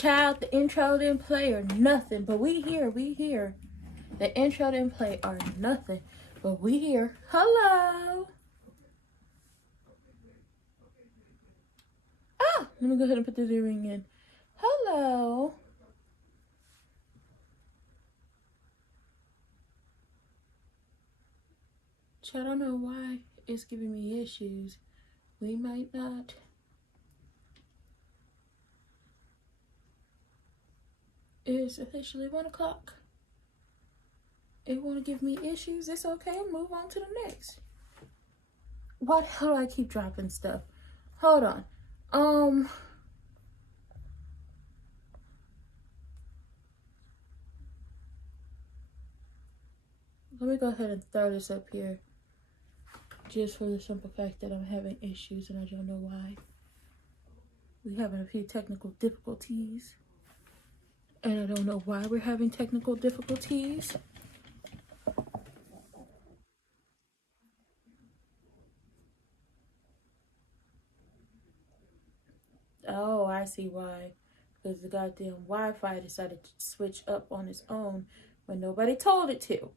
Child, the intro didn't play or nothing, but we here. The intro didn't play or nothing, but we here. Hello. Ah, let me go ahead and put this earring in. Hello. Child, I don't know why it's giving me issues. We might not. It's officially 1 o'clock. It want to give me issues. It's okay. Move on to the next. How do I keep dropping stuff? Hold on. Let me go ahead and throw this up here. Just for the simple fact that I'm having issues and I don't know why. We're having a few technical difficulties. And I don't know why we're having technical difficulties. Oh, I see why. Because the goddamn Wi-Fi decided to switch up on its own when nobody told it to.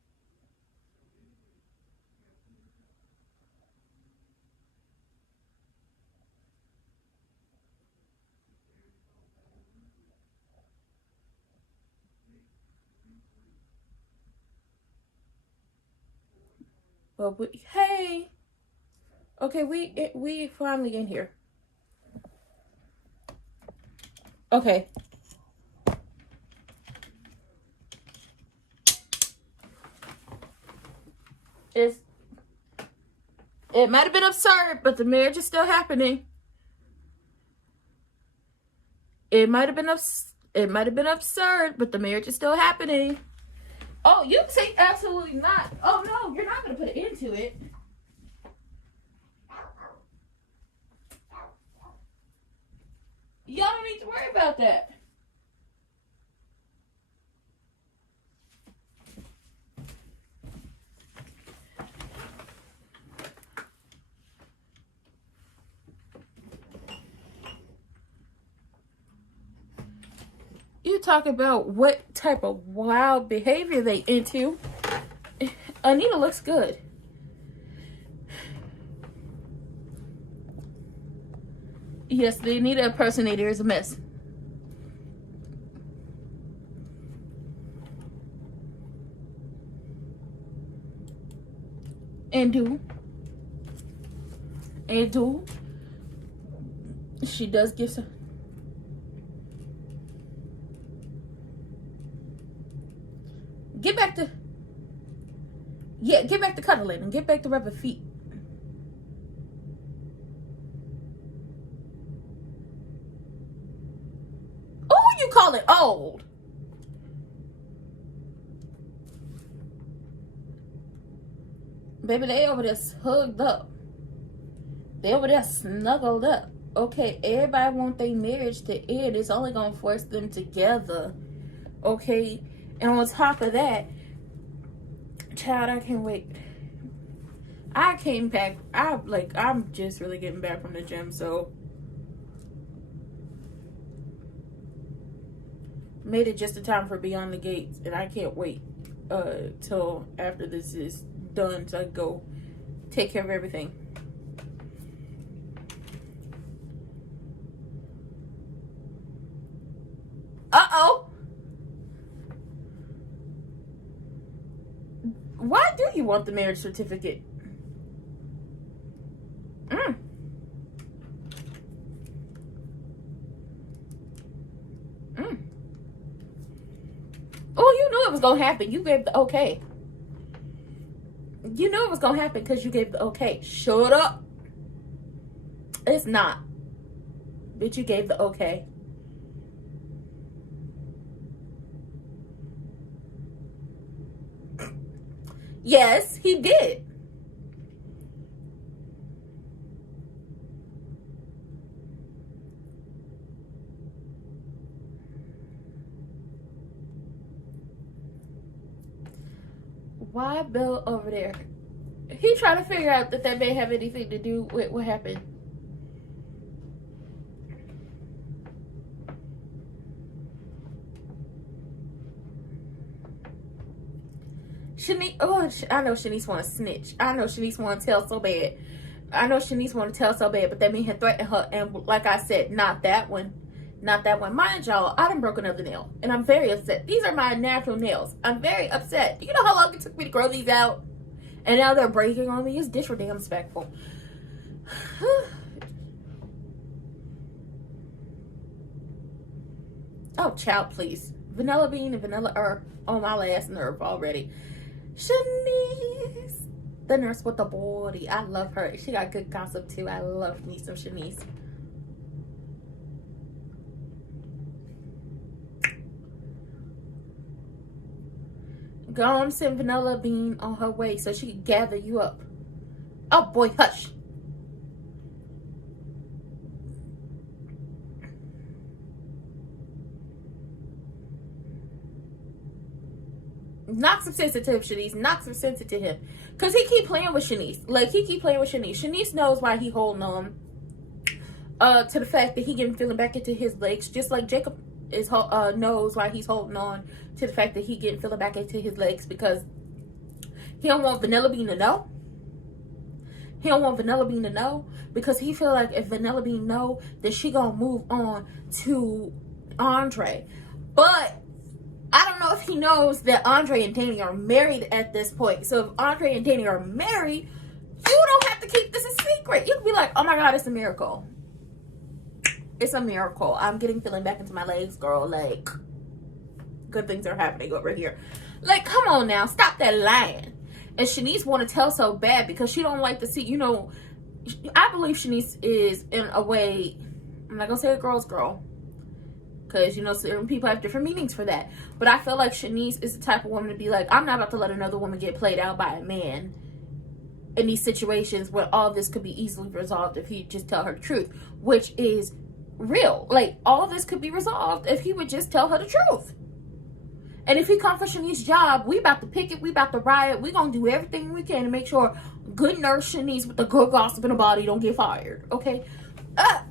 But hey, okay, we finally in here. Okay. It might have been absurd, but the marriage is still happening. It might have been absurd, but the marriage is still happening. Oh, you say absolutely not. Oh no, you're not gonna put it into it. Y'all don't need to worry about that. You talk about what type of wild behavior they into. Anita looks good. Yes, the Anita impersonator is a mess. And she does give some. Get back to cuddling and get back to rubbing feet. Oh, you call it old. Baby, they over there hugged up. They over there snuggled up. Okay, everybody want their marriage to end. It's only gonna force them together. Okay, and on top of that, child, I can't wait. I came back. I'm just really getting back from the gym, so made it just in time for Beyond the Gates, and I can't wait till after this is done so I can go take care of everything. Uh-oh. Why do you want the marriage certificate? Oh, you knew it was going to happen. You gave the okay. You knew it was going to happen because you gave the okay. Shut up. It's not. Bitch, you gave the okay. Yes, he did. Why Bill over there? He trying to figure out that may have anything to do with what happened. Shanice, oh, I know Shanice want to snitch. I know Shanice want to tell so bad. I know Shanice want to tell so bad, but that mean he threatened her. And like I said, not that one. Not that one. Mind y'all, I done broke another nail. And I'm very upset. These are my natural nails. I'm very upset. Do you know how long it took me to grow these out? And now they're breaking on me. It's disrespectful. Oh, child, please. Vanilla bean and vanilla are on my last nerve already. Shanice. The nurse with the body. I love her. She got good gossip too. I love me some Shanice. Go on, send Vanilla Bean on her way so she can gather you up. Oh boy, hush. Knock some sense into him, Shanice. Knock some sense into him. Because he keep playing with Shanice. Like, he keep playing with Shanice. Shanice knows why he holding on to the fact that he getting feeling back into his legs. Just like Jacob is knows why he's holding on to the fact that he getting feeling back into his legs. Because he don't want Vanilla Bean to know. He don't want Vanilla Bean to know. Because he feel like if Vanilla Bean know, then she gonna move on to Andre. But I don't know if he knows that Andre and Danny are married at this point. So if Andre and Danny are married, you don't have to keep this a secret. You can be like, oh my God, it's a miracle. It's a miracle. I'm getting feeling back into my legs, girl. Like, good things are happening over here. Like, come on now. Stop that lying. And Shanice want to tell so bad because she don't like to see, you know, I believe Shanice is in a way, I'm not going to say a girl's girl. Because, you know, certain people have different meanings for that. But I feel like Shanice is the type of woman to be like, I'm not about to let another woman get played out by a man in these situations where all this could be easily resolved if he just tell her the truth. Which is real. Like, all this could be resolved if he would just tell her the truth. And if he come for Shanice's job, we about to pick it, we about to riot, we gonna do everything we can to make sure good nurse Shanice with the good gossip in the body don't get fired. Okay?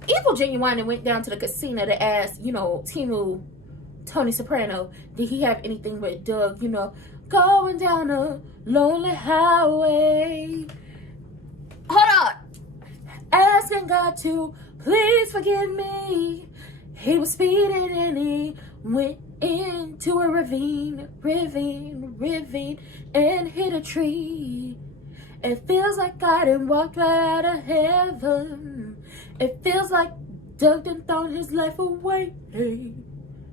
Evil Genuine and went down to the casino to ask, you know, Timu, Tony Soprano, did he have anything with Doug, you know, going down a lonely highway. Hold on. Asking God to please forgive me. He was speeding and he went into a ravine, and hit a tree. It feels like I done walked right out of heaven. It feels like Doug done thrown his life away.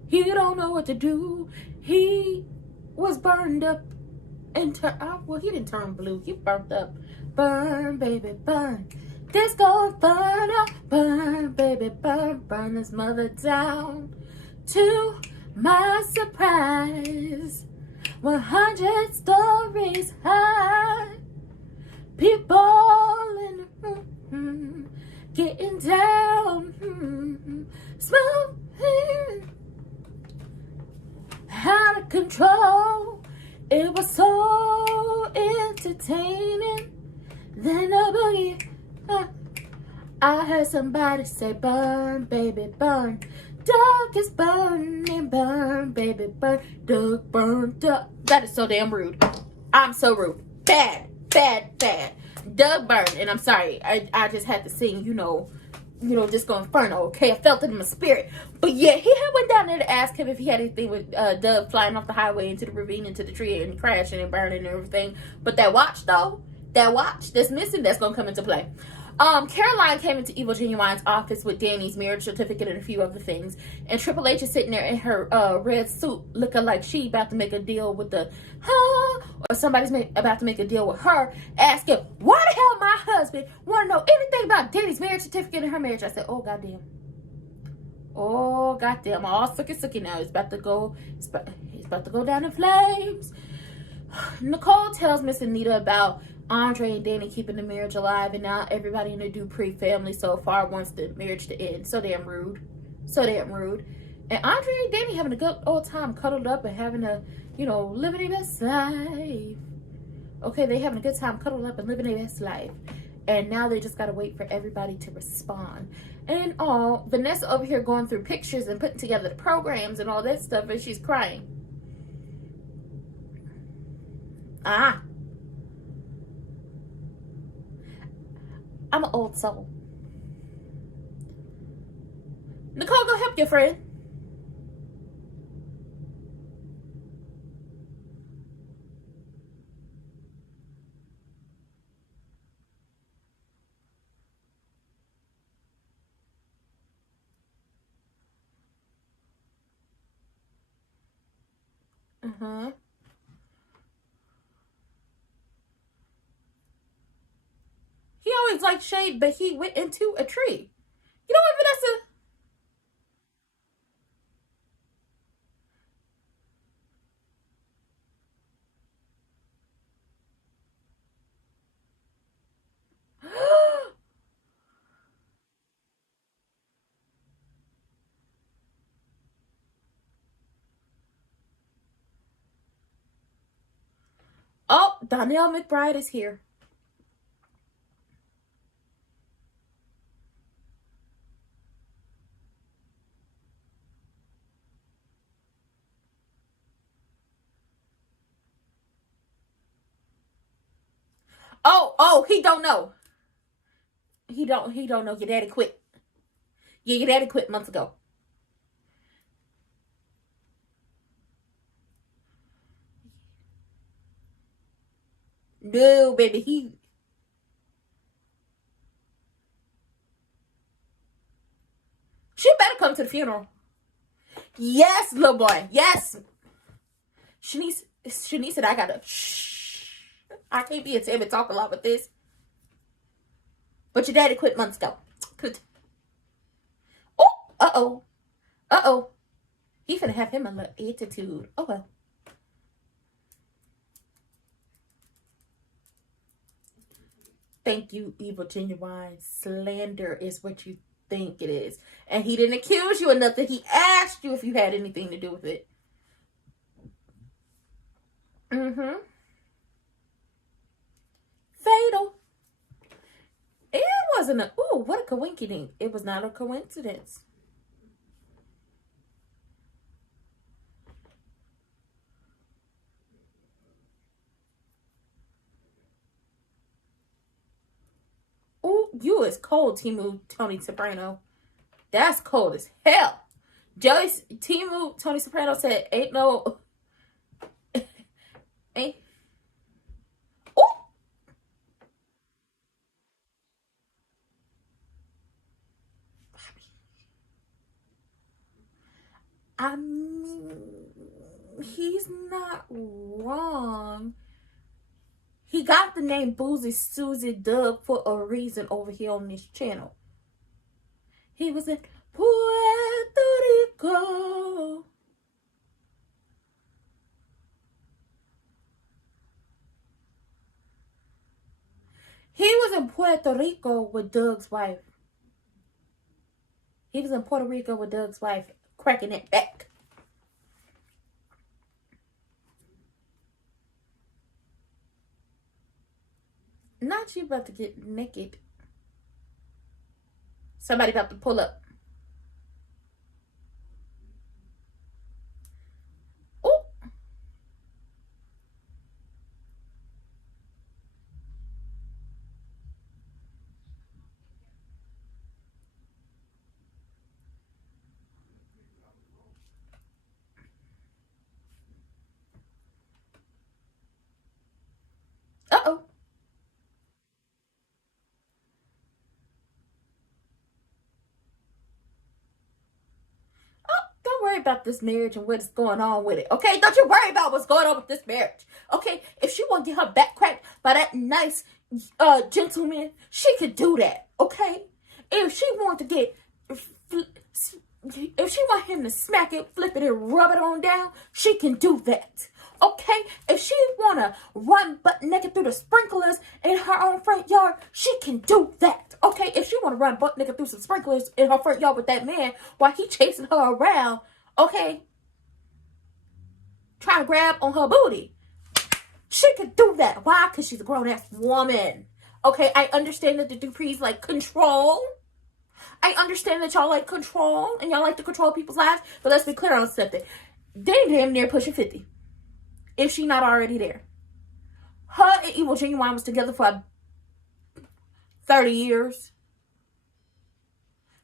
He don't know what to do. He was burned up and well, he didn't turn blue. He burnt up. Burn, baby, burn. This gon' burn up. Burn, baby, burn. Burn his mother down. To my surprise, 100 stories high. People in the room, getting down, smoking, out of control. It was so entertaining. Then a boogie, I heard somebody say, burn, baby, burn. Doug is burning, burn, baby, burn. Doug burned up. That is so damn rude. I'm so rude. Bad. Doug burned, and I'm sorry. I just had to sing, you know, Disco Inferno. Okay, I felt it in my spirit. But yeah, he had went down there to ask him if he had anything with Doug flying off the highway into the ravine, into the tree, and crashing and burning and everything. But that watch though, that watch that's missing, that's gonna come into play. Caroline came into Evil Genuine's office with Danny's marriage certificate and a few other things. And Triple H is sitting there in her red suit looking like she about to make a deal with the, or somebody's about to make a deal with her, asking, why the hell my husband want to know anything about Danny's marriage certificate and her marriage? I said, oh, goddamn. Oh, goddamn. All sucky now. It's about to go down in flames. Nicole tells Miss Anita about Andre and Danny keeping the marriage alive, and now everybody in the Dupree family so far wants the marriage to end. So damn rude. And Andre and Danny having a good old time cuddled up and having a, you know, living their best life. Okay, they having a good time cuddled up and living their best life. And now they just got to wait for everybody to respond. And all, Vanessa over here going through pictures and putting together the programs and all that stuff, and she's crying. I'm an old soul. Nicole, go help your friend. He always liked shade, but he went into a tree. You know what, Vanessa? Oh, Donnell McBride is here. Oh, he don't know. He don't know your daddy quit. Yeah, your daddy quit months ago. No, baby, she better come to the funeral. Yes, little boy. Yes. Shanice said, I gotta shh. I can't be a timid talk a lot with this. But your daddy quit months ago. Oh, uh-oh. He finna have him a little attitude. Oh, well. Thank you, Evil Genuine. Slander is what you think it is. And he didn't accuse you of nothing. He asked you if you had anything to do with it. Fatal. It wasn't a... Ooh, what a coincidence. It was not a coincidence. Ooh, you is cold, Timu Tony Soprano. That's cold as hell. Timu Tony Soprano said, ain't no... ain't... Ooh! I mean, he's not wrong. He got the name Boozy Susie Dub for a reason over here on this channel. He was in Puerto Rico. He was in Puerto Rico with Doug's wife. He was in Puerto Rico with Doug's wife, cracking it back. Not you about to get naked. Somebody about to pull up. Oh. Uh-oh. Don't worry about this marriage and what's going on with it. Okay, don't you worry about what's going on with this marriage. Okay, if she want to get her back cracked by that nice gentleman, she could do that. Okay, if she want to get, if she want him to smack it, flip it, and rub it on down, she can do that. Okay, if she want to run butt naked through the sprinklers in her own front yard, she can do that. Okay, if she want to run butt naked through some sprinklers in her front yard with that man while he chasing her around, okay, trying to grab on her booty, she could do that. Why? Because she's a grown-ass woman. Okay, I understand that the Duprees like control. I understand that y'all like control and y'all like to control people's lives, but let's be clear on something. They damn near pushing 50. If she not already there. Her and Evil Genuine was together for 30 years.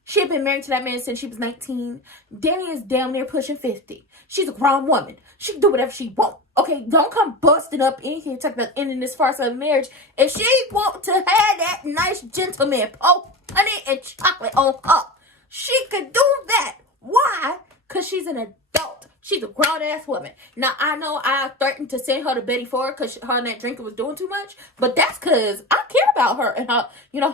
She had been married to that man since she was 19. Danny is down there pushing 50. She's a grown woman. She can do whatever she wants. Okay, don't come busting up in here talking about ending this farce of marriage. If she want to have that nice gentleman pour honey and chocolate on her, she could do that. Why? Because she's an adult. She's a grown-ass woman. Now, I know I threatened to send her to Betty Ford because her and that drinker was doing too much. But that's because I care about her and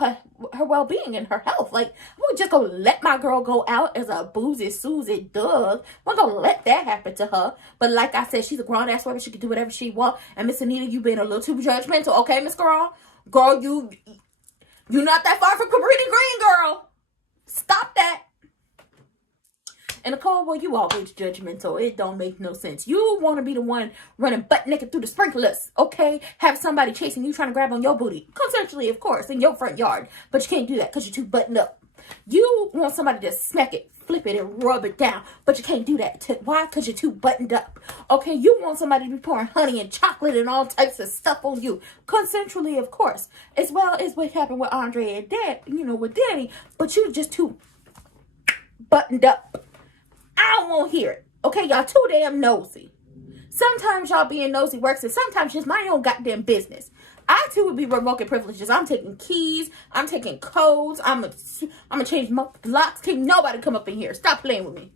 her, her well-being and her health. Like, I'm just going to let my girl go out as a boozy Susie Doug. I'm going to let that happen to her. But like I said, she's a grown-ass woman. She can do whatever she wants. And Miss Anita, you being a little too judgmental. Okay, Miss Girl? Girl, you're not that far from Cabrini Green, girl. Stop that. And Nicole, well, you always judgmental. It don't make no sense. You want to be the one running butt naked through the sprinklers, okay? Have somebody chasing you, trying to grab on your booty. Consensually, of course, in your front yard. But you can't do that because you're too buttoned up. You want somebody to smack it, flip it, and rub it down. But you can't do that. Why? Because you're too buttoned up. Okay, you want somebody to be pouring honey and chocolate and all types of stuff on you. Consensually, of course. As well as what happened with Andre and Dad, with Danny. But you're just too buttoned up. I don't want to hear it. Okay, y'all too damn nosy. Sometimes y'all being nosy works, and sometimes just mind your own goddamn business. I too would be revoking privileges. I'm taking keys. I'm taking codes. I'm gonna change locks. Can't nobody come up in here. Stop playing with me.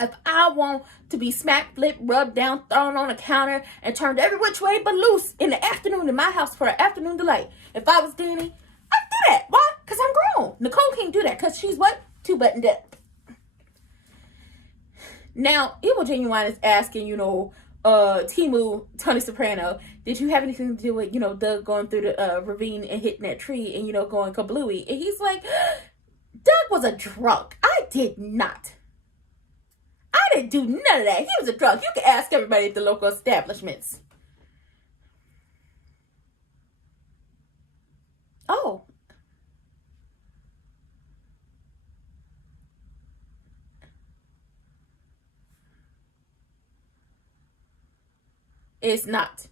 If I want to be smacked, flipped, rubbed down, thrown on a counter, and turned every which way but loose in the afternoon in my house for an afternoon delight, if I was Danny, I'd do that. Why? Because I'm grown. Nicole can't do that because she's what? Too buttoned up. Now, Evil Genuine is asking, Timu, Tony Soprano, did you have anything to do with, Doug going through the ravine and hitting that tree and, going kablooey? And he's like, Doug was a drunk. I did not. I didn't do none of that. He was a drunk. You can ask everybody at the local establishments. Oh. It's not.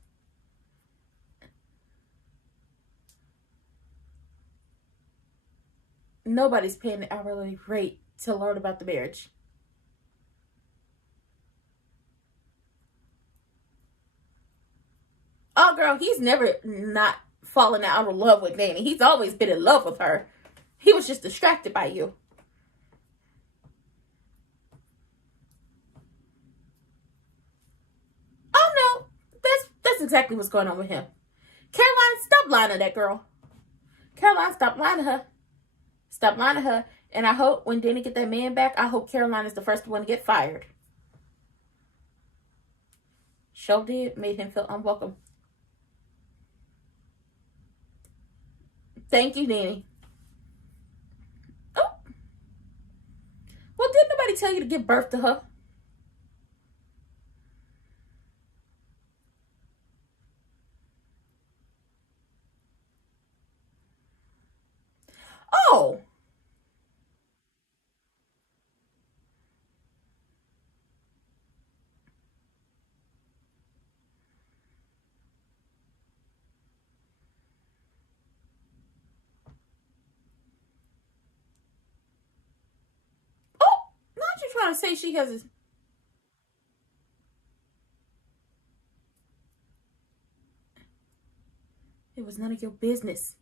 Nobody's paying the hourly rate to learn about the marriage. Oh, girl, he's never not fallen out of love with Danny. He's always been in love with her. He was just distracted by you. Oh, no. That's exactly what's going on with him. Caroline, stop lying to that girl. Caroline, stop lying to her. Stop lying to her. And I hope when Danny get that man back, I hope Caroline is the first one to get fired. Show did. Made him feel unwelcome. Thank you, Danny. Oh. Well, didn't nobody tell you to give birth to her? Oh. Not you trying to say she has a... It was none of your business.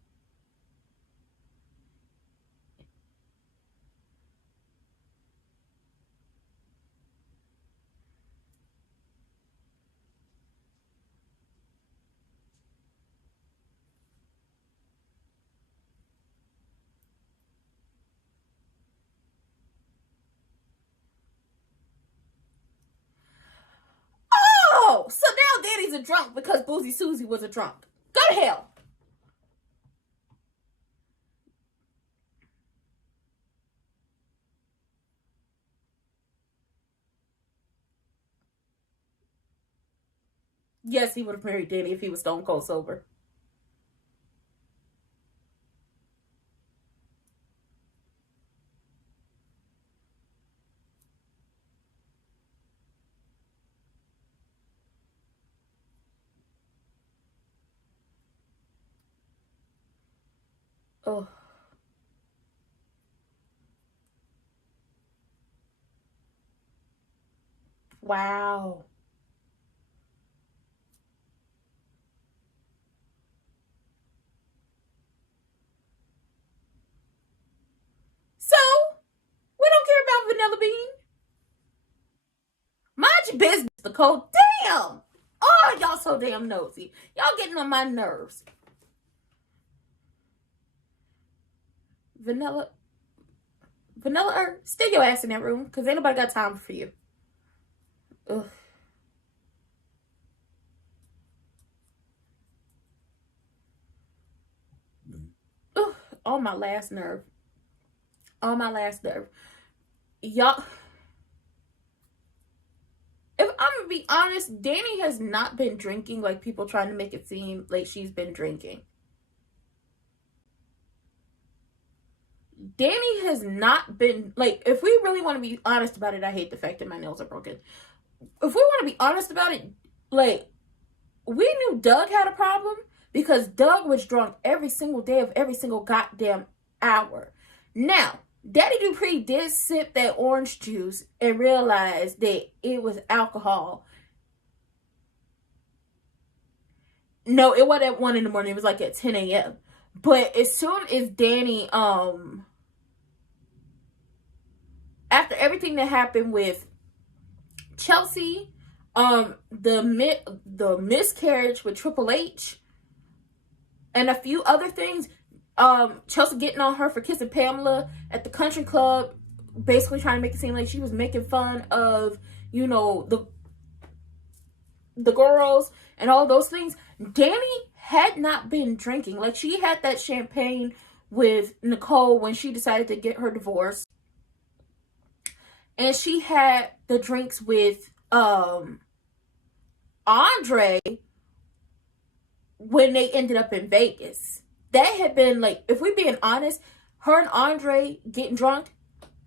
Oh, so now Danny's a drunk because Boozy Susie was a drunk. Go to hell. Yes, he would have married Danny if he was stone cold sober. Oh, wow. So, we don't care about Vanilla Bean. Mind your business, Nicole. Damn! Oh, y'all so damn nosy. Y'all getting on my nerves. Vanilla Earth, stay your ass in that room, because ain't nobody got time for you. Ugh. Ugh. On my last nerve. On my last nerve. Y'all, if I'm gonna be honest, Danny has not been drinking like people trying to make it seem like she's been drinking. Danny has not been, like, if we really want to be honest about it, I hate the fact that my nails are broken. If we want to be honest about it, like, we knew Doug had a problem because Doug was drunk every single day of every single goddamn hour. Now, Daddy Dupree did sip that orange juice and realized that it was alcohol. No, it wasn't at 1 in the morning. It was like at 10 a.m. But as soon as Danny, after everything that happened with Chelsea, the miscarriage with Triple H, and a few other things, Chelsea getting on her for kissing Pamela at the country club, basically trying to make it seem like she was making fun of, you know, the girls and all those things. Danny had not been drinking. Like, she had that champagne with Nicole when she decided to get her divorce. And she had the drinks with Andre when they ended up in Vegas. That had been, like, if we're being honest, her and Andre getting drunk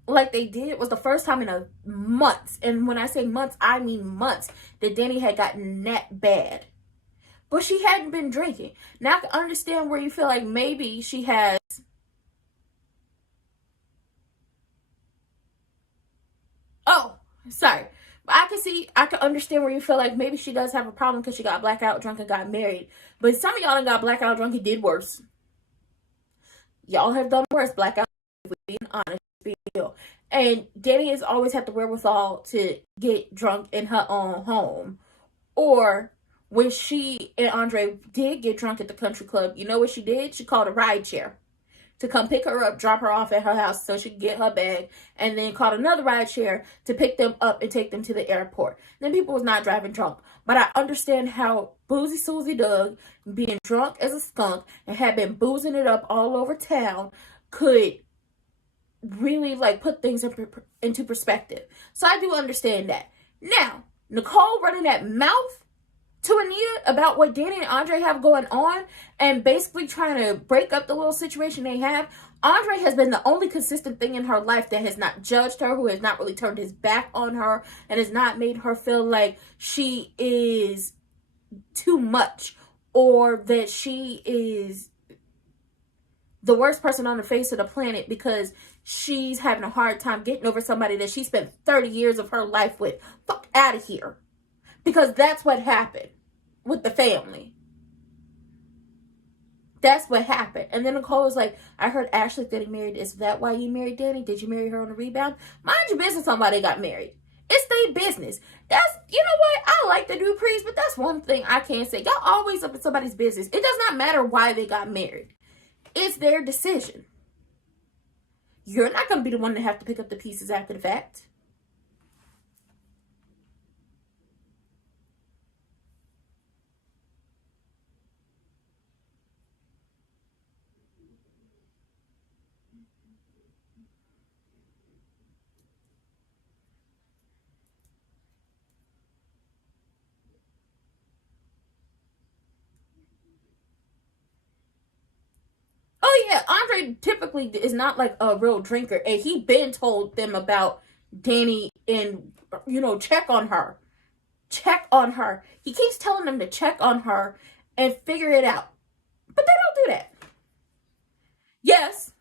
like they did was the first time in a months. And when I say months, I mean months, that Danny had gotten that bad. But she hadn't been drinking. Now I can understand where you feel like maybe she has... Oh, sorry. But I can understand where you feel like maybe she does have a problem because she got blackout drunk and got married. But some of y'all done got blackout drunk and did worse. Y'all have done worse blackout, if we're being honest, being real. And Danny has always had the wherewithal to get drunk in her own home. Or when she and Andre did get drunk at the country club, you know what she did? She called a ride share to come pick her up, drop her off at her house so she could get her bag, and then called another ride share to pick them up and take them to the airport. Then people was not driving drunk. But I understand how Boozy Susie Doug, being drunk as a skunk and had been boozing it up all over town, could really, like, put things into perspective. So I do understand that. Now, Nicole running that mouth to Anita about what Danny and Andre have going on and basically trying to break up the little situation they have. Andre has been the only consistent thing in her life that has not judged her, who has not really turned his back on her, and has not made her feel like she is too much or that she is the worst person on the face of the planet because she's having a hard time getting over somebody that she spent 30 years of her life with. Fuck out of here. Because that's what happened with the family. That's what happened. And then Nicole was like, I heard Ashley's getting married. Is that why you married Danny? Did you marry her on a rebound? Mind your business on why they got married. It's their business. That's, you know what? I like the Duprees, but that's one thing I can't say. Y'all always up in somebody's business. It does not matter why they got married. It's their decision. You're not going to be the one to have to pick up the pieces after the fact. Oh yeah, Andre typically is not like a real drinker, and he been told them about Danny and, you know, check on her. Check on her. He keeps telling them to check on her and figure it out. But they don't do that. Yes.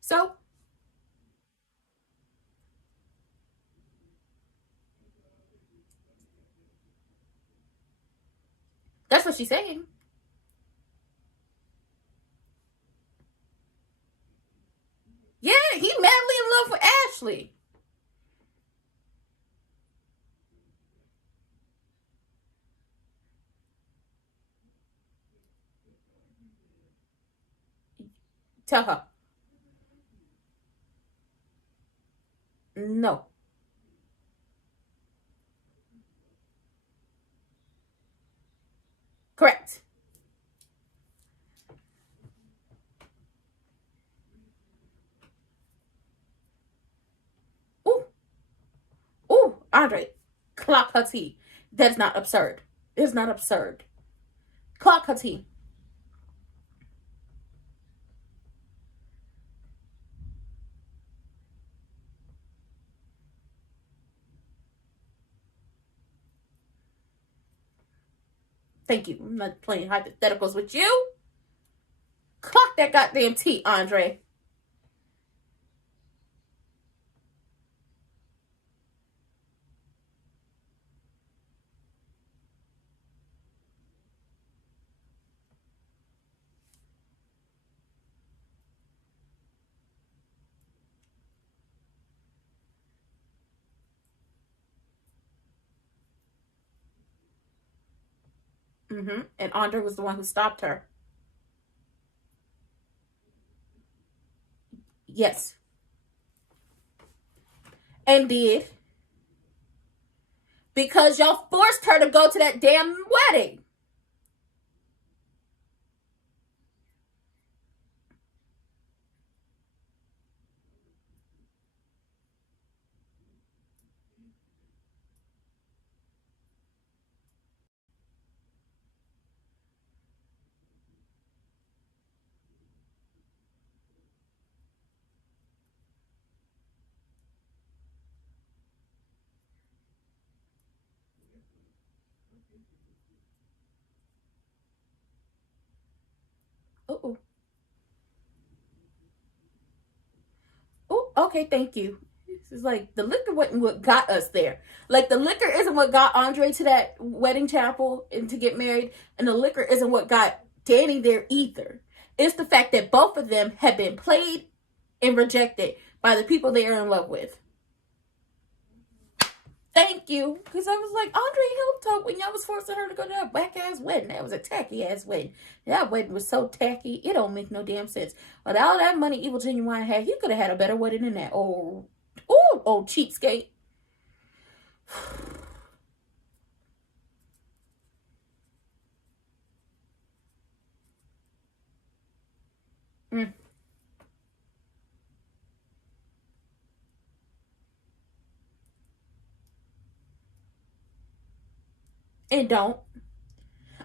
So that's what she's saying. Yeah, he madly in love with Ashley. Tell her. No. Correct. Ooh. Ooh, Andre. Clock her tea. That's not absurd. It's not absurd. Clock her tea. Thank you. I'm not playing hypotheticals with you. Clock that goddamn tea, Andre. Mm-hmm. And Andre was the one who stopped her. Yes. And did. Because y'all forced her to go to that damn wedding. Uh-oh. Oh, okay, thank you. This is like the liquor wasn't what got us there. Like the liquor isn't what got Andre to that wedding chapel and to get married, and the liquor isn't what got Danny there either. It's the fact that both of them have been played and rejected by the people they are in love with. Thank you. Because I was like, Andre helped her when y'all was forcing her to go to that whack ass wedding. That was a tacky ass wedding. That wedding was so tacky, it don't make no damn sense. But all that money Evil Genuine had, he could have had a better wedding than that old cheapskate. Mm. And don't.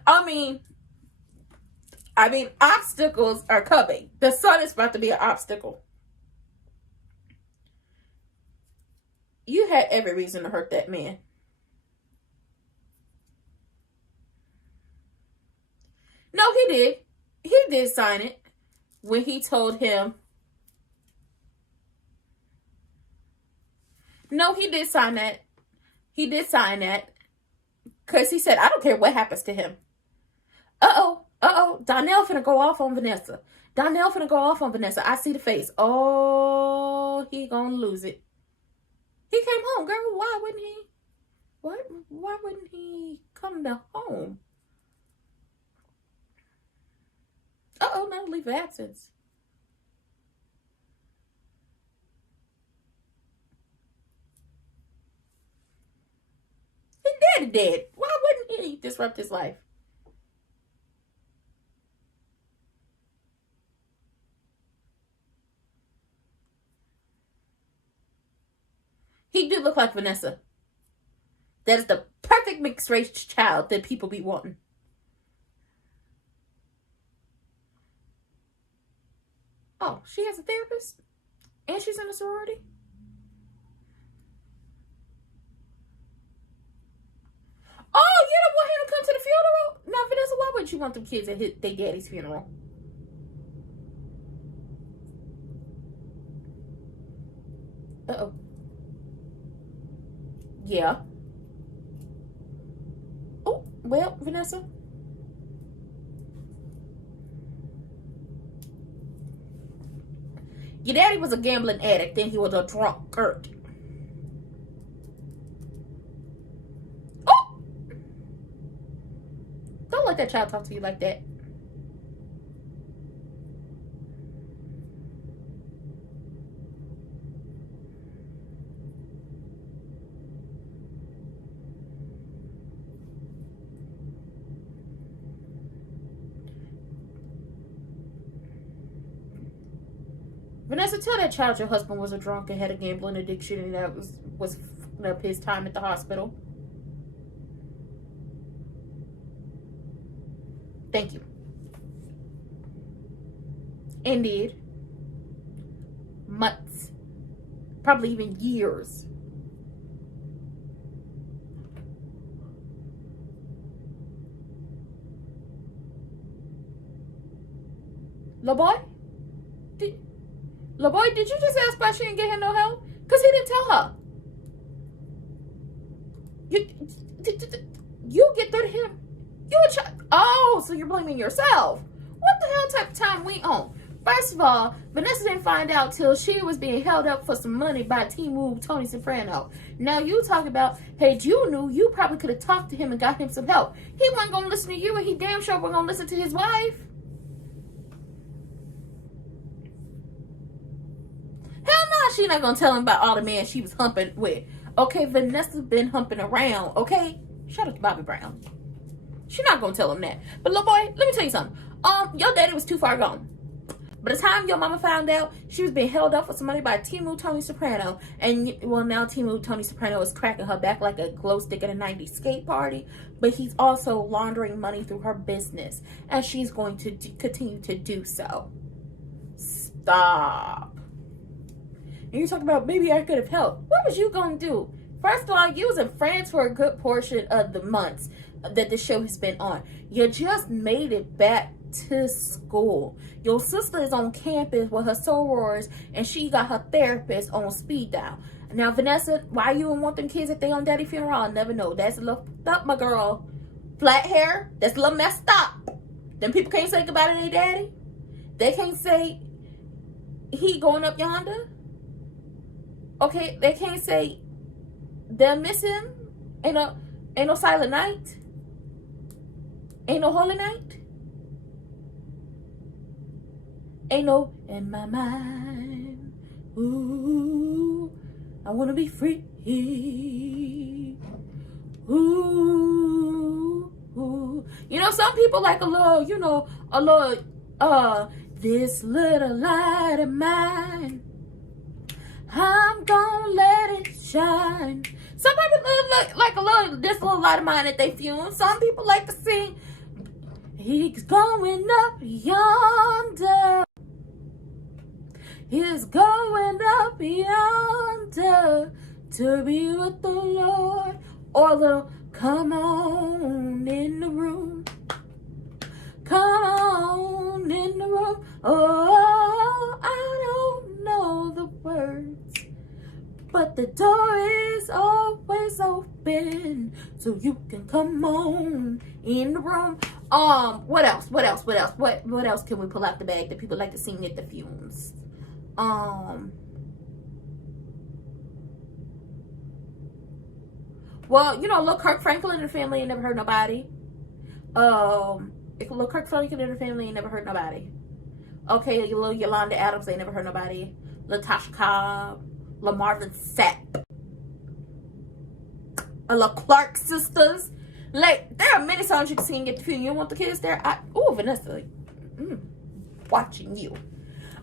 I mean, obstacles are coming. The sun is about to be an obstacle. You had every reason to hurt that man. No, he did. He did sign it when he told him. No, he did sign that. He did sign that. Because he said, I don't care what happens to him. Donnell finna go off on Vanessa. Donnell finna go off on Vanessa. I see the face. Oh, he gonna lose it. He came home, girl. Why wouldn't he? Why wouldn't he come to home? Not leave of absence. His daddy dead. Why wouldn't he disrupt his life? He do look like Vanessa. That is the perfect mixed race child that people be wanting. Oh, she has a therapist? And she's in a sorority? she want them kids at their daddy's funeral? Uh-oh. Yeah. Oh, well, Vanessa. Your daddy was a gambling addict, then he was a drunkard. Oh! Don't let that child talk to you like that. Vanessa, tell that child your husband was a drunk and had a gambling addiction, and that was fucking up his time at the hospital. Thank you. Indeed. Months. Probably even years. Little boy? Little boy, did you just ask why she didn't get him no help? Because he didn't tell her. You get through to him. You a child. Oh, so you're blaming yourself. What the hell type of time we on? First of all, Vanessa didn't find out till she was being held up for some money by Tony Soprano. Now you talk about, hey, you knew, you probably could have talked to him and got him some help. He wasn't going to listen to you, and he damn sure wasn't going to listen to his wife. She not gonna tell him about all the men she was humping with. Okay, Vanessa's been humping around. Okay, shout out to Bobby Brown. She not gonna tell him that. But little boy, let me tell you something. Your daddy was too far gone. By the time your mama found out, she was being held up for some money by Tony Soprano, and well, now Tony Soprano is cracking her back like a glow stick at a 90s skate party. But he's also laundering money through her business, and she's going to continue to do so. Stop. And you talk about, maybe I could have helped. What was you going to do? First of all, you was in France for a good portion of the months that the show has been on. You just made it back to school. Your sister is on campus with her sorors, and she got her therapist on speed dial. Now, Vanessa, why you don't want them kids if they on daddy funeral? I'll never know. That's a little up, my girl. Flat hair, that's a little messed up. Them people can't say goodbye to their daddy. They can't say he going up yonder. Okay, they can't say they'll miss him. Ain't no silent night. Ain't no holy night. Ain't no in my mind. Ooh, I wanna be free. Ooh, ooh. You know, some people like a little, this little light of mine, I'm gonna let it shine. Some people like a little, this little light of mine that they fume. Some people like to sing, he's going up yonder. He's going up yonder to be with the Lord. Or a little, come on in the room. Come on in the room. Oh, I don't know the words, but the door is always open, so you can come on in the room. What else? What else can we pull out the bag that people like to sing at the fumes? Well, little Kirk Franklin and the family ain't never hurt nobody. Little Kirk Franklin and the family ain't never hurt nobody. Okay, little Yolanda Adams ain't never hurt nobody. Latasha Cobb, LaMarvin Sapp, La Clark sisters. Like, there are many songs you can sing at the funeral. You want the kids there? Vanessa, watching you.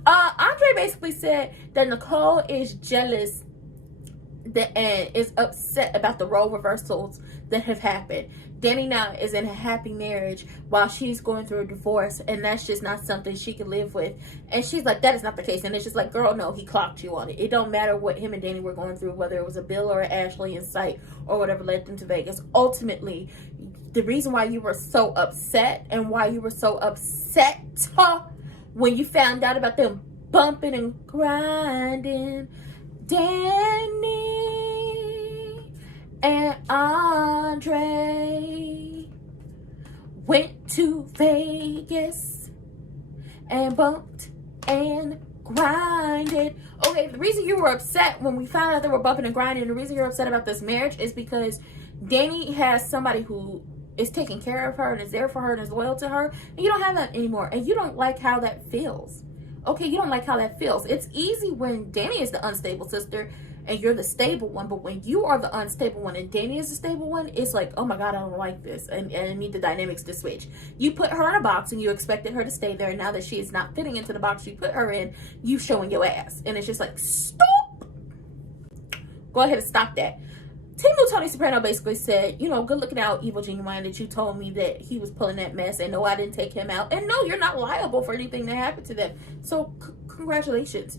Andre basically said that Nicole is jealous and is upset about the role reversals that have happened. Danny now is in a happy marriage while she's going through a divorce, and that's just not something she can live with. And she's like, that is not the case. And it's just like, girl, no, he clocked you on it. It don't matter what him and Danny were going through, whether it was a Bill or an Ashley in sight or whatever led them to Vegas. Ultimately, the reason why you were so upset and why you were so upset when you found out about them bumping and grinding, Danny and Andre went to Vegas and bumped and grinded. Okay, the reason you were upset when we found out they were bumping and grinding, the reason you're upset about this marriage is because Danny has somebody who is taking care of her and is there for her and is loyal to her, and you don't have that anymore, and you don't like how that feels. Okay, you don't like how that feels. It's easy when Danny is the unstable sister and you're the stable one, but when you are the unstable one and Danny is the stable one, it's like, oh my God, I don't like this, and I need the dynamics to switch. You put her in a box and you expected her to stay there, and now that she is not fitting into the box you put her in, you showing your ass, and it's just like, stop. Go ahead and stop that. Tony Soprano basically said, you know, good looking out, evil genuine, that you told me that he was pulling that mess, and no, I didn't take him out, and no, you're not liable for anything that happened to them. So congratulations.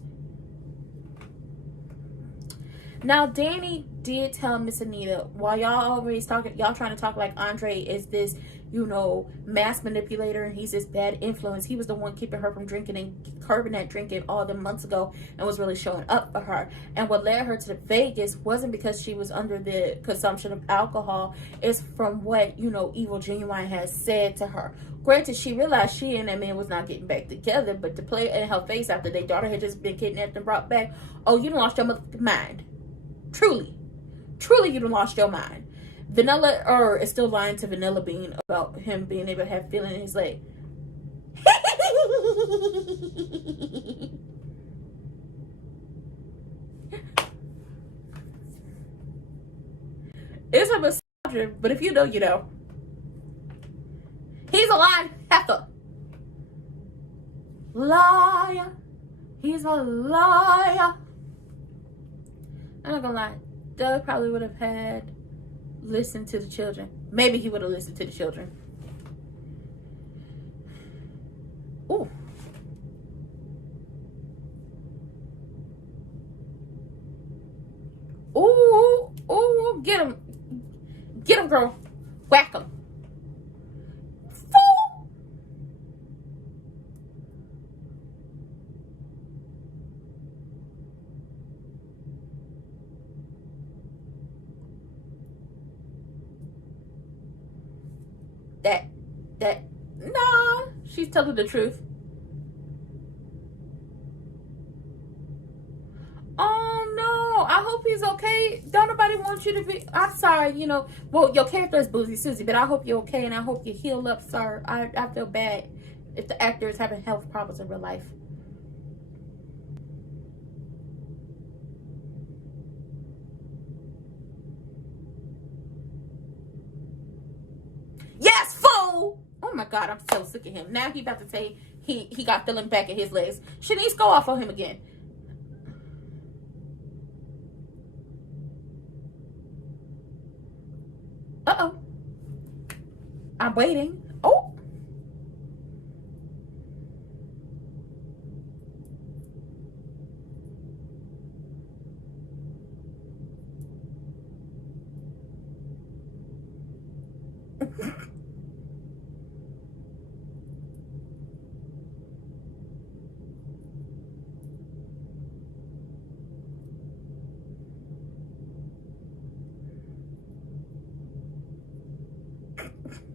Now, Danny did tell Miss Anita, while y'all always talking, y'all trying to talk like Andre is this, you know, mass manipulator and he's this bad influence. He was the one keeping her from drinking and curbing that drinking all the months ago and was really showing up for her. And what led her to Vegas wasn't because she was under the consumption of alcohol. It's from what, you know, Evil Genuine has said to her. Granted, she realized she and that man was not getting back together, but to play in her face after their daughter had just been kidnapped and brought back, oh, you done lost your mind. Truly, you done lost your mind. Vanilla is still lying to Vanilla Bean about him being able to have feeling in his leg. It's a misogynist, but if you know, you know. He's a lying heifer. Liar. He's a liar. I'm not gonna lie. Doug probably would have had listened to the children. Maybe he would have listened to the children. Ooh. Ooh. Ooh. Get him. Get him, girl. Whack him. Fool. Nah, she's telling the truth. Oh no, I hope he's okay. Don't nobody want you to be, I'm sorry, you know, well, your character is Boozy Susie, but I hope you're okay and I hope you heal up, sir. I feel bad if the actor is having health problems in real life. Yes, fool! Oh my God, I'm so sick of him. Now he about to say he got feeling back in his legs. Shanice, go off on him again. Uh-oh. I'm waiting. Oh.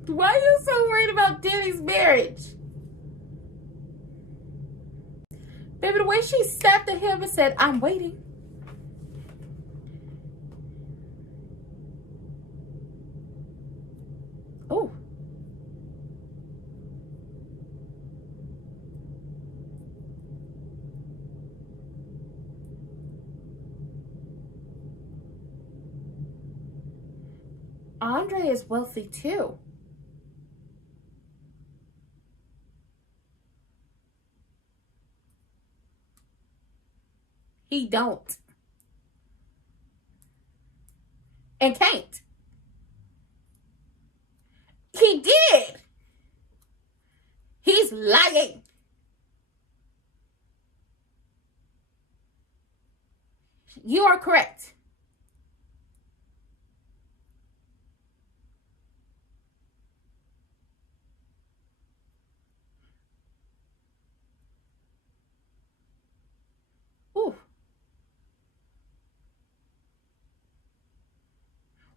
Why are you so worried about Danny's marriage? Baby, the way she snapped at him and said, I'm waiting. Oh. Andre is wealthy too. He don't. and can't. He did. He's lying. You are correct. Ooh.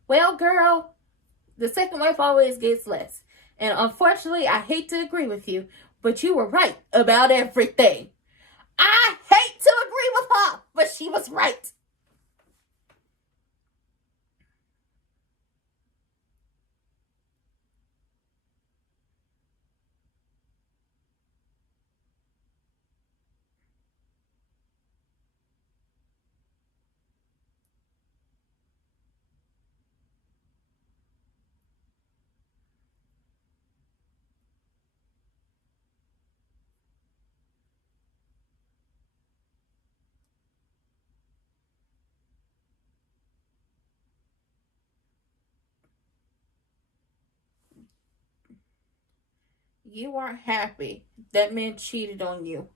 Well, girl, the second wife always gets less. And unfortunately, I hate to agree with you, but you were right about everything. I hate to agree with her, but she was right. You aren't happy. That man cheated on you.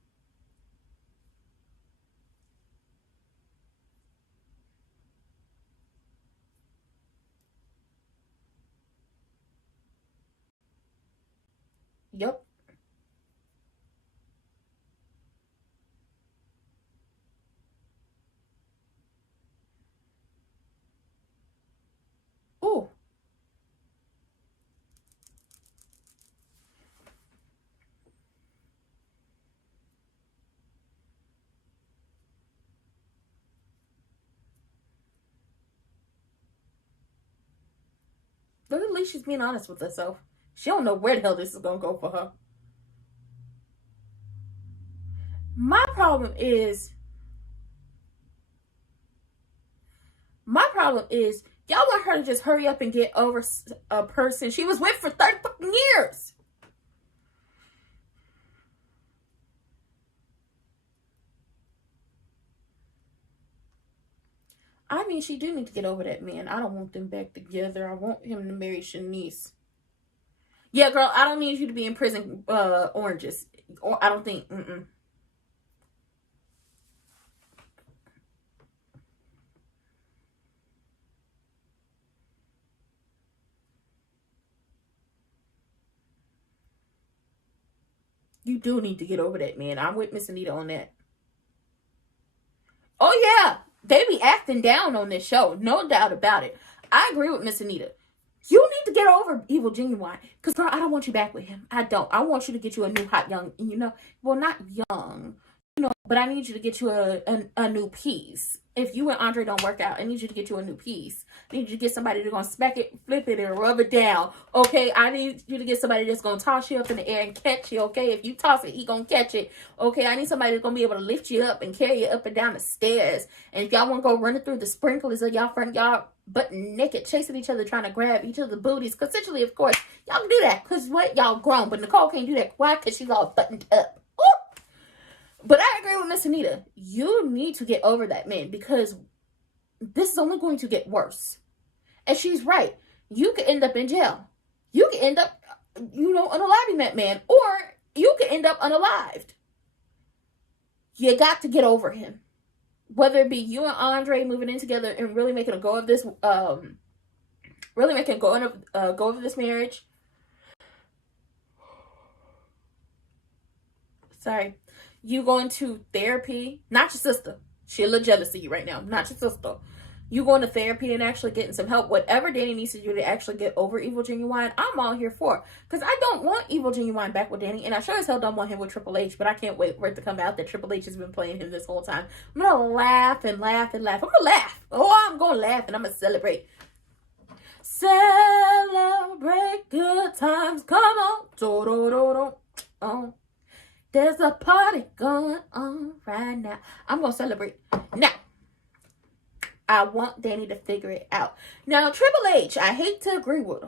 Yep. Ooh. But at least she's being honest with herself. She don't know where the hell this is gonna go for her. My problem is y'all want her to just hurry up and get over a person she was with for 30 fucking years. I mean, she do need to get over that man. I don't want them back together. I want him to marry Shanice. Yeah, girl, I don't need you to be in prison oranges. Or I don't think. You do need to get over that man. I'm with Miss Anita on that. Oh, yeah. They be acting down on this show. No doubt about it. I agree with Miss Anita. You need to get over Evil Genuine. Because, girl, I don't want you back with him. I don't. I want you to get you a new hot young, well, not young, but I need you to get you a new piece. If you and Andre don't work out, I need you to get you a new piece. I need you to get somebody that's going to smack it, flip it, and rub it down. Okay? I need you to get somebody that's going to toss you up in the air and catch you. Okay? If you toss it, he going to catch it. Okay? I need somebody that's going to be able to lift you up and carry you up and down the stairs. And if y'all want to go running through the sprinklers of y'all front yard, butt naked, chasing each other, trying to grab each other's booties. Consensually, of course, y'all can do that. Because what? Y'all grown. But Nicole can't do that. Why? Because she's all buttoned up. Ooh. But I agree with Miss Anita. You need to get over that man because this is only going to get worse. And she's right. You could end up in jail. You could end up, unaliving that man. Or you could end up unalived. You got to get over him. Whether it be you and Andre moving in together and really making a go of this, really making a go of this marriage. Sorry. You going to therapy, not your sister. She a little jealous of you right now. Not your sister. You going to therapy and actually getting some help. Whatever Danny needs to do to actually get over Evil Genuine, I'm all here for. Because I don't want Evil Genuine back with Danny. And I sure as hell don't want him with Triple H. But I can't wait for it to come out that Triple H has been playing him this whole time. I'm going to laugh and laugh and laugh. I'm going to laugh. Oh, I'm going to laugh and I'm going to celebrate. Celebrate good times. Come on. Oh. There's a party going on right now. I'm going to celebrate. Now, I want Danny to figure it out. Now, Triple H, I hate to agree with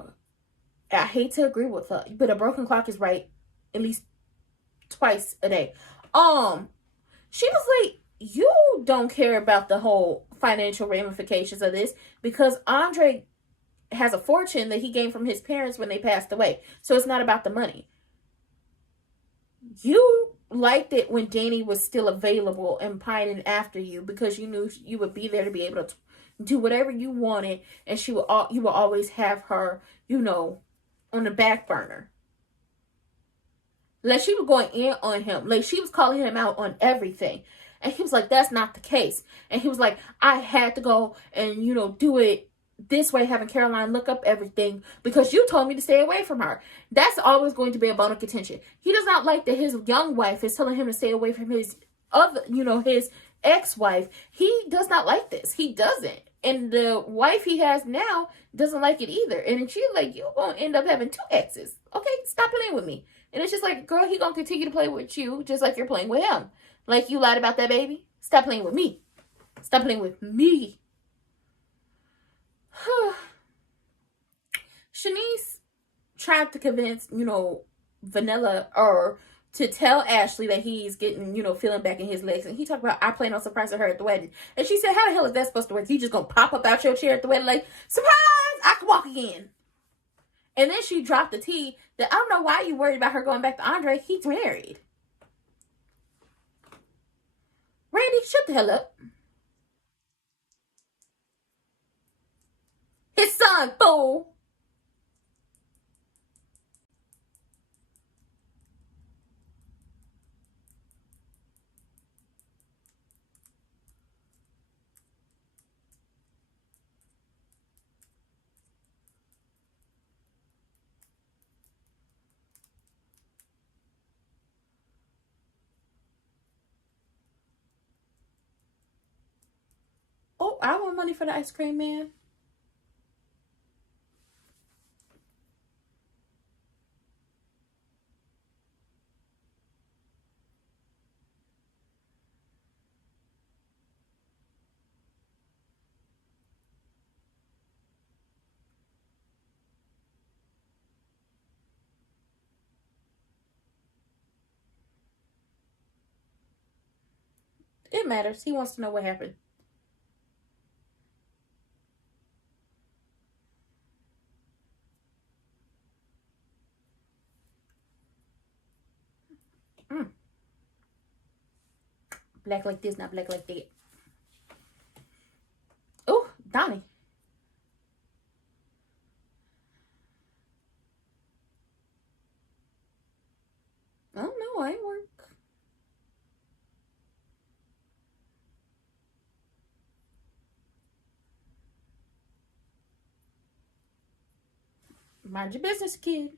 her. But a broken clock is right at least twice a day. She was like, you don't care about the whole financial ramifications of this, because Andre has a fortune that he gained from his parents when they passed away. So it's not about the money. You liked it when Danny was still available and pining after you because you knew you would be there to be able to do whatever you wanted, and you will always have her, on the back burner. Like, she was going in on him. Like, she was calling him out on everything. And he was like, that's not the case. And he was like, I had to go and, do it this way, having Caroline look up everything because you told me to stay away from her. That's always going to be a bone of contention. He does not like that his young wife is telling him to stay away from his other, his ex-wife. He does not like this. He doesn't. And the wife he has now doesn't like it either. And she's like, you're going to end up having 2 exes. Okay, stop playing with me. And it's just like, girl, he going to continue to play with you just like you're playing with him. Like, you lied about that baby. Stop playing with me. Stop playing with me. Shanice tried to convince, Vanilla or to tell Ashley that he's getting, feeling back in his legs. And he talked about, I plan on surprising her at the wedding. And she said, how the hell is that supposed to work? You just gonna pop up out your chair at the wedding like, surprise, I can walk again. And then she dropped the tea that I don't know why you worried about her going back to Andre. He's married. Randy, shut the hell up. His son, fool. Oh, I want money for the ice cream man. It matters. He wants to know what happened. Black like this, not black like that. Oh, Donnie. Oh, no, I ain't work. Mind your business, kid.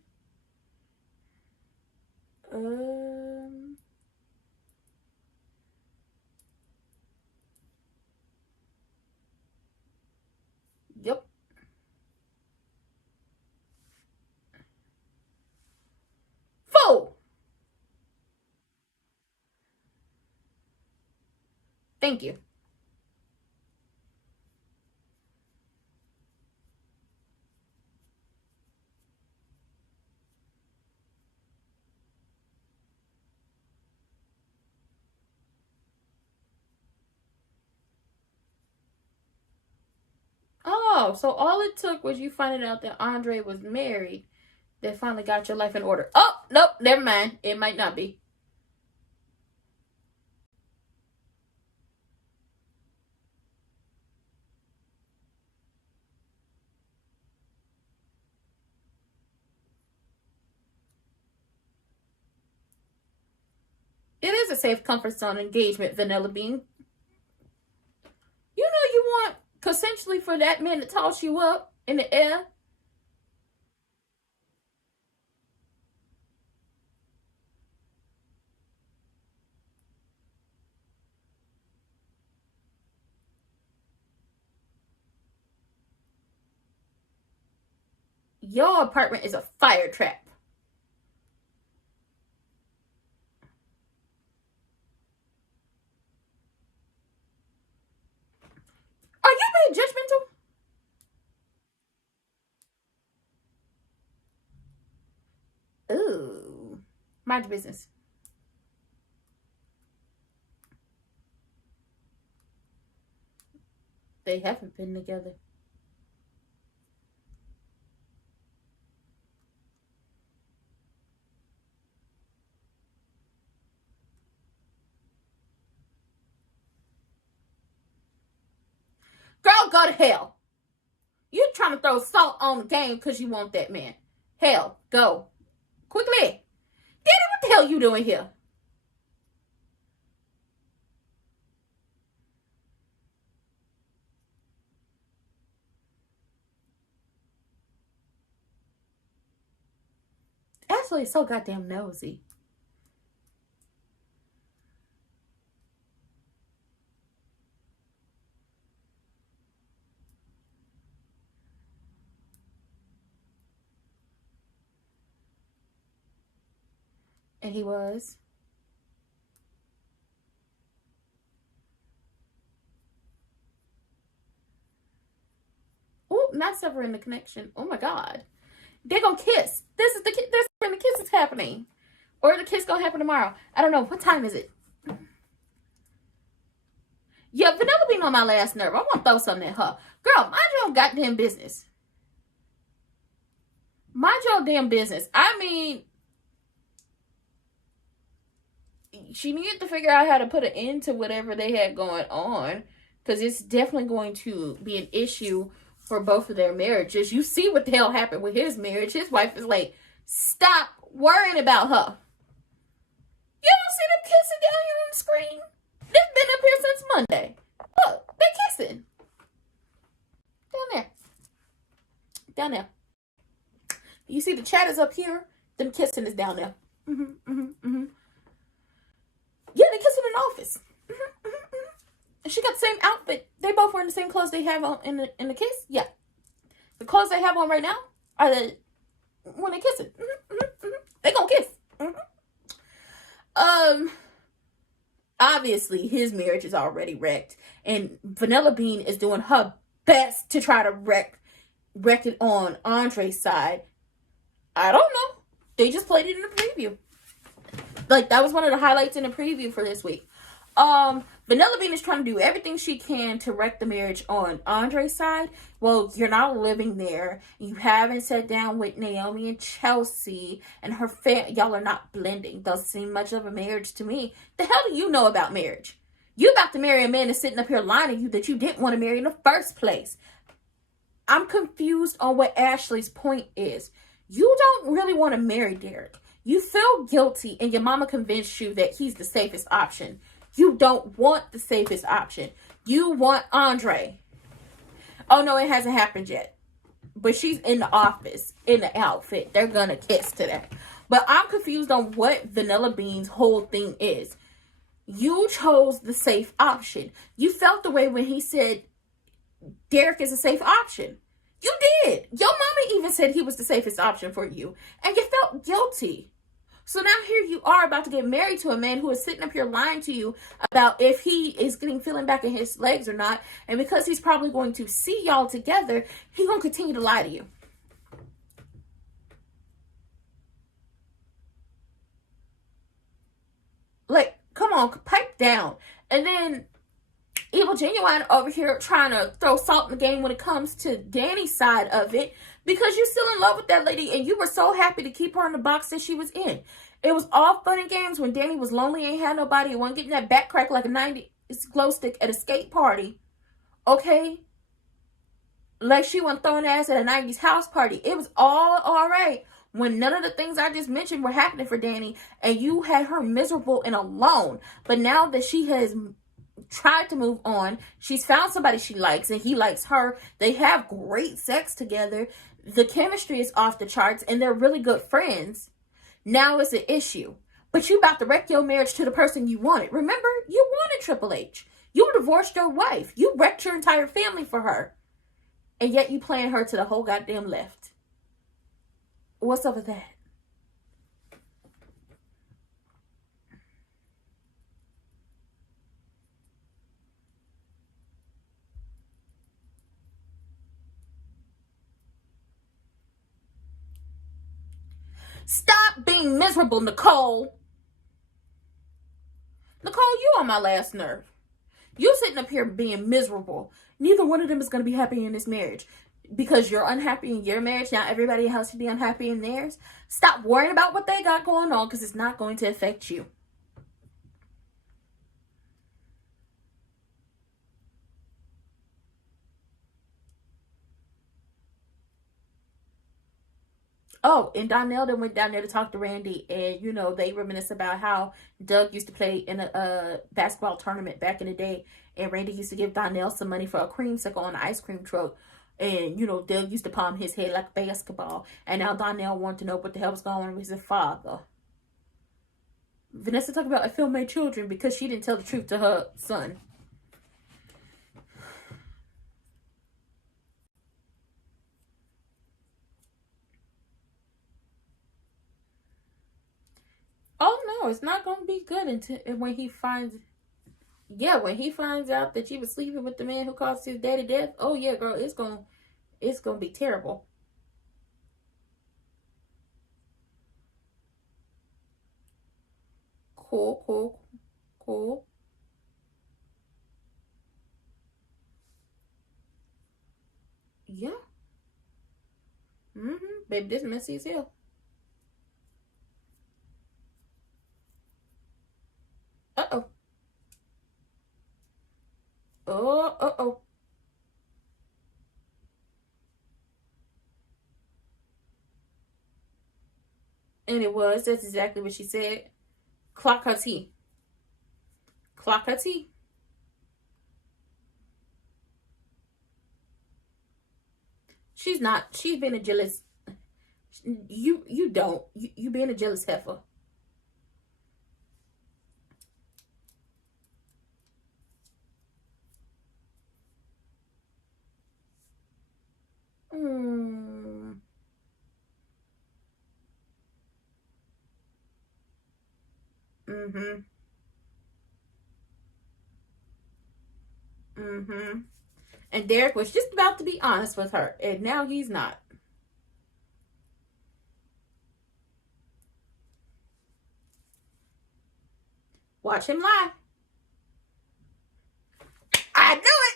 Yep. Fool. Thank you. Oh, so all it took was you finding out that Andre was married that finally got your life in order. Oh, nope, never mind. It might not be. It is a safe comfort zone engagement, Vanilla Bean. You know you want consensually for that man to toss you up in the air. Your apartment is a fire trap. Are you being judgmental? Ooh. Mind your business. They haven't been together. Girl, go to hell. You trying to throw salt on the game because you want that man. Hell, go. Quickly. Daddy, what the hell you doing here? Ashley is so goddamn nosy. And he was. Oh, not severing the connection. Oh my God. They're gonna kiss. This is the when the kiss is happening. Or the kiss gonna happen tomorrow. I don't know. What time is it? Yeah, Vanilla being on my last nerve. I want to throw something at her. Girl, mind your goddamn business. Mind your damn business. I mean, she needed to figure out how to put an end to whatever they had going on. Because it's definitely going to be an issue for both of their marriages. You see what the hell happened with his marriage. His wife is like, stop worrying about her. You don't see them kissing down here on the screen? They've been up here since Monday. Look, they're kissing. Down there. Down there. You see the chat is up here? Them kissing is down there. Yeah, they kissing in the office. And she got the same outfit. They both wearing the same clothes they have on in the kiss. Yeah. The clothes they have on right now are the when they kissing. They gonna kiss. Obviously, his marriage is already wrecked. And Vanilla Bean is doing her best to try to wreck it on Andre's side. I don't know. They just played it in the preview. Like, that was one of the highlights in the preview for this week. Vanilla Bean is trying to do everything she can to wreck the marriage on Andre's side. Well, you're not living there. You haven't sat down with Naomi and Chelsea and her y'all are not blending. Doesn't seem much of a marriage to me. The hell do you know about marriage? You about to marry a man that's sitting up here lying to you that you didn't want to marry in the first place. I'm confused on what Ashley's point is. You don't really want to marry Derek. You feel guilty and your mama convinced you that he's the safest option. You don't want the safest option. You want Andre. Oh, no, it hasn't happened yet. But she's in the office, in the outfit. They're going to kiss today. But I'm confused on what Vanilla Bean's whole thing is. You chose the safe option. You felt the way when he said Derek is a safe option. You did. Your mama even said he was the safest option for you. And you felt guilty. So now here you are about to get married to a man who is sitting up here lying to you about if he is getting feeling back in his legs or not. And because he's probably going to see y'all together, he's going to continue to lie to you. Like, come on, pipe down. And then Evil Genuine over here trying to throw salt in the game when it comes to Danny's side of it, because you're still in love with that lady and you were so happy to keep her in the box that she was in. It was all fun and games when Danny was lonely, ain't had nobody, and wasn't getting that back crack like a 90s glow stick at a skate party. Okay? Like she wasn't throwing ass at a 90s house party. It was all right when none of the things I just mentioned were happening for Danny and you had her miserable and alone. But now that she has tried to move on, she's found somebody she likes and he likes her, they have great sex together, the chemistry is off the charts and they're really good friends. Now it's an issue, but you about to wreck your marriage to the person you wanted. Remember, you wanted Triple H. You divorced your wife. You wrecked your entire family for her, and yet you playing her to the whole goddamn left. What's up with that? Stop being miserable, Nicole. Nicole, you on my last nerve. You sitting up here being miserable. neither one of them is going to be happy in this marriage. Because you're unhappy in your marriage, now everybody else should be unhappy in theirs. Stop worrying about what they got going on, because it's not going to affect you. Oh, and Donnell then went down there to talk to Randy, and you know, they reminisce about how Doug used to play in a basketball tournament back in the day, and Randy used to give Donnell some money for a creamsicle on an ice cream truck, and you know, Doug used to palm his head like a basketball, and now Donnell wanted to know what the hell was going on with his father. Vanessa talked about I feel my children because she didn't tell the truth to her son. Oh no, it's not gonna be good until when he finds. Yeah, when he finds out that you was sleeping with the man who caused his daddy death. Oh yeah, girl, it's gonna be terrible. Cool, cool, cool. Yeah. Baby, this messy as hell. Uh-oh. Oh, uh-oh. And it was. That's exactly what she said. Clock her tea. Clock her tea. She's not. She's been a jealous. You don't. You being a jealous heifer. Mm. Mm-hmm. Mm-hmm. And Derek was just about to be honest with her, and now he's not. Watch him lie. I knew it.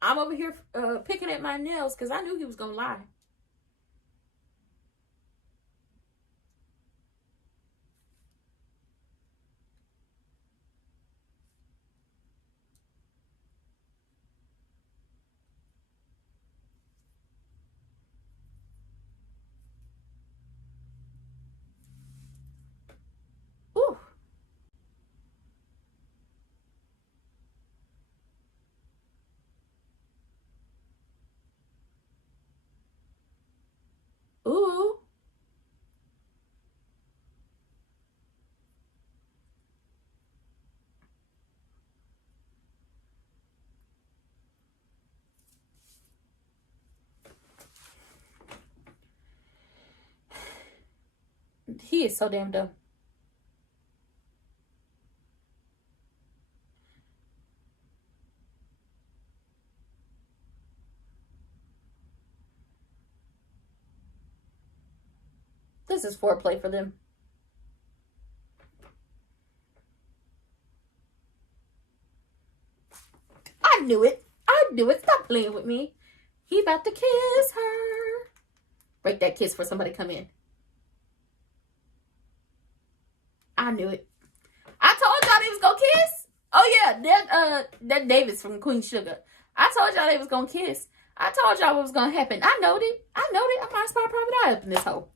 I'm over here picking at my nails because I knew he was gonna lie. Ooh. Ooh. He is so damn dumb. This is foreplay for them. I knew it. I knew it. Stop playing with me. He about to kiss her. Break that kiss for somebody come in. I knew it. I told y'all they was gonna kiss. Oh yeah, that Davis from Queen Sugar. I told y'all they was gonna kiss. I told y'all what was gonna happen. I knowed it. I might as well private eye up in this hole.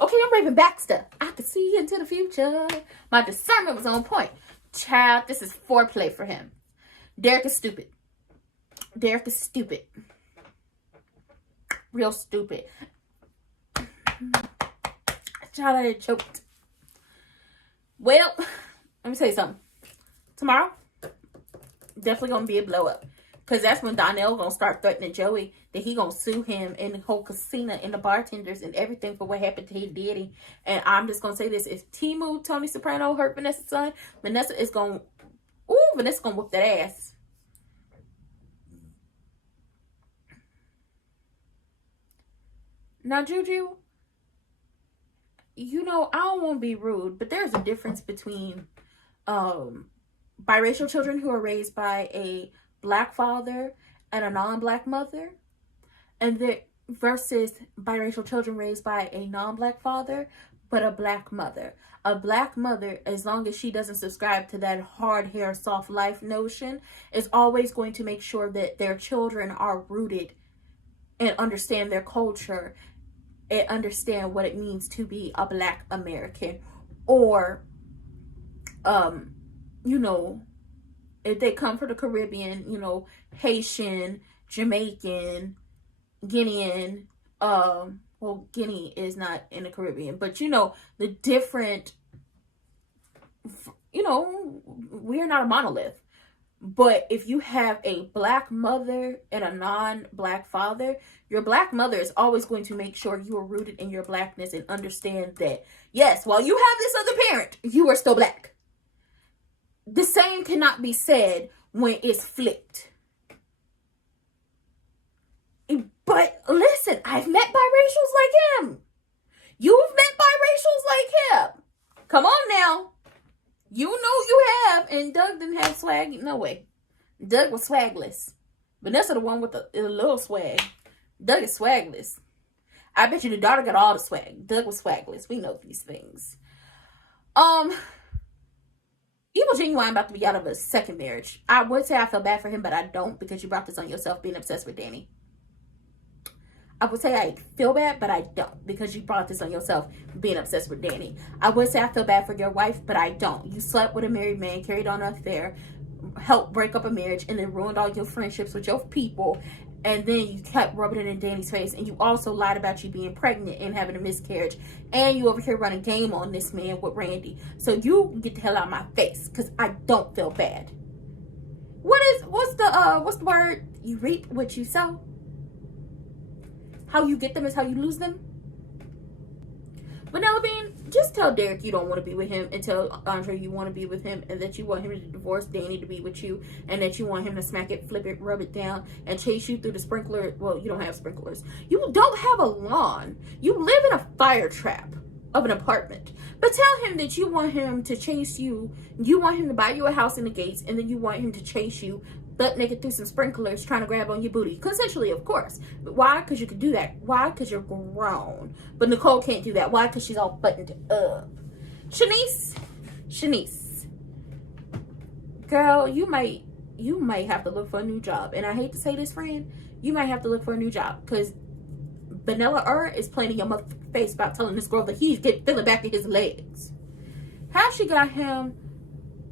Okay, I'm Raven Baxter. I could see into the future. My discernment was on point. Child, this is foreplay for him. Derek is stupid. Derek is stupid. Real stupid. Child, I choked. Well, let me tell you something. Tomorrow, definitely gonna be a blow up. Because that's when Donnell gonna start threatening Joey that he gonna sue him and the whole casino and the bartenders and everything for what happened to his daddy. And I'm just gonna say this: if Timu, Tony Soprano, hurt Vanessa's son, Vanessa gonna whoop that ass. Now, Juju, you know, I don't want to be rude, but there's a difference between biracial children who are raised by a black father and a non-black mother, and then versus biracial children raised by a non-black father but a black mother. A black mother, as long as she doesn't subscribe to that hard hair, soft life notion, is always going to make sure that their children are rooted and understand their culture and understand what it means to be a black American. Or, you know, if they come from the Caribbean, you know, Haitian, Jamaican, Guinean, well, Guinea is not in the Caribbean, but you know, the different, you know, we're not a monolith. But if you have a black mother and a non-black father, your black mother is always going to make sure you are rooted in your blackness and understand that, yes, while you have this other parent, you are still black. The same cannot be said when it's flipped. But listen, I've met biracials like him. You've met biracials like him. Come on now. You know you have. And Doug didn't have swag. No way. Doug was swagless. Vanessa the one with the little swag. Doug is swagless. I bet you the daughter got all the swag. Doug was swagless. We know these things. Evil Genuine about to be out of a second marriage. I would say I feel bad for him, but I don't, because you brought this on yourself being obsessed with Danny. I would say I feel bad, but I don't, because you brought this on yourself being obsessed with Danny. I would say I feel bad for your wife, but I don't. You slept with a married man, carried on an affair, helped break up a marriage, and then ruined all your friendships with your people, and then you kept rubbing it in Danny's face, and you also lied about you being pregnant and having a miscarriage, and you over here running game on this man with Randy. So you get the hell out of my face, because I don't feel bad. What's the word? You reap what you sow. How you get them is how you lose them. Vanilla Bean, just tell Derek you don't want to be with him, and tell Andre you want to be with him, and that you want him to divorce Danny to be with you, and that you want him to smack it, flip it, rub it down, and chase you through the sprinkler. Well, you don't have sprinklers. You don't have a lawn. You live in a fire trap of an apartment. But tell him that you want him to chase you. You want him to buy you a house in the gates, and then you want him to chase you butt naked through some sprinklers trying to grab on your booty. Consensually, of course. But why? Because you could do that. Why? Because you're grown. But Nicole can't do that. Why? Because she's all buttoned up. Shanice. Girl, you might have to look for a new job. And I hate to say this, friend. You might have to look for a new job. Because Vanilla is playing in your motherfucking face about telling this girl that he's feeling back in his legs. How she got him,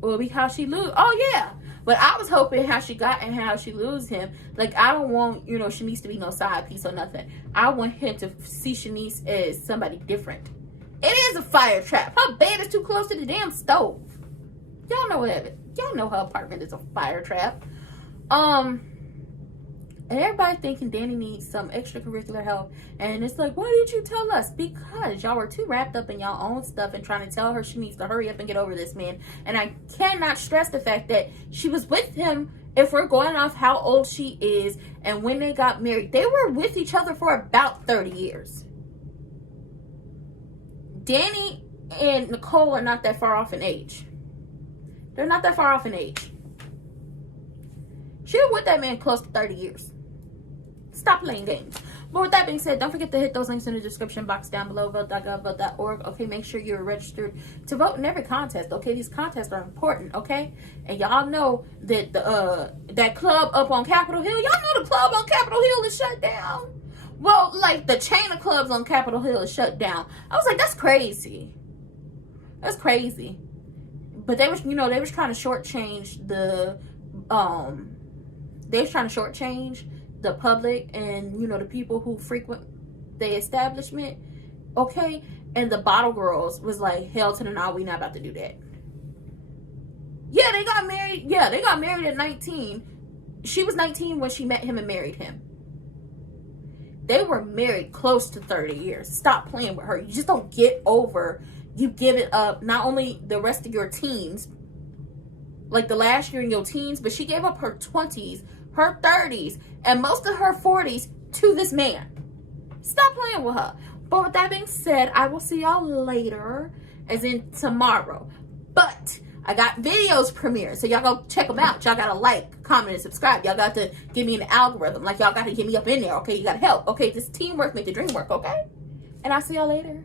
or how she lose. Oh, yeah. But I was hoping how she got and how she lose him. Like, I don't want, you know, Shanice to be no side piece or nothing. I want him to see Shanice as somebody different. It is a fire trap. Her bed is too close to the damn stove. Y'all know that. Y'all know her apartment is a fire trap. And everybody thinking Danny needs some extracurricular help. And it's like, why didn't you tell us? Because y'all were too wrapped up in y'all own stuff and trying to tell her she needs to hurry up and get over this man. And I cannot stress the fact that she was with him, if we're going off how old she is, and when they got married, they were with each other for about 30 years. Danny and Nicole are not that far off in age. They're not that far off in age. She was with that man close to 30 years. Stop playing games. But with that being said, don't forget to hit those links in the description box down below. Vote.gov, vote.org. Okay, make sure you're registered to vote in every contest. Okay, these contests are important. Okay, and y'all know that that club up on Capitol Hill. Y'all know the club on Capitol Hill is shut down. Well, like the chain of clubs on Capitol Hill is shut down. I was like, that's crazy. That's crazy. But they was, you know, they was trying to shortchange the the public and, you know, the people who frequent the establishment. Okay, and the bottle girls was like, hell to the no, we not about to do that. Yeah, they got married. Yeah, they got married at 19. She was 19 when she met him and married him. They were married close to 30 years. Stop playing with her. You just don't get over. You give it up, not only the rest of your teens, like the last year in your teens, but she gave up her 20s, her 30s, and most of her 40s to this man. Stop playing with her. But with that being said, I will see y'all later, as in tomorrow. But I got videos premiere, so y'all go check them out. Y'all gotta like, comment, and subscribe. Y'all got to give me an algorithm. Like, y'all got to get me up in there, okay? You gotta help, okay? This teamwork make the dream work, okay? And I'll see y'all later.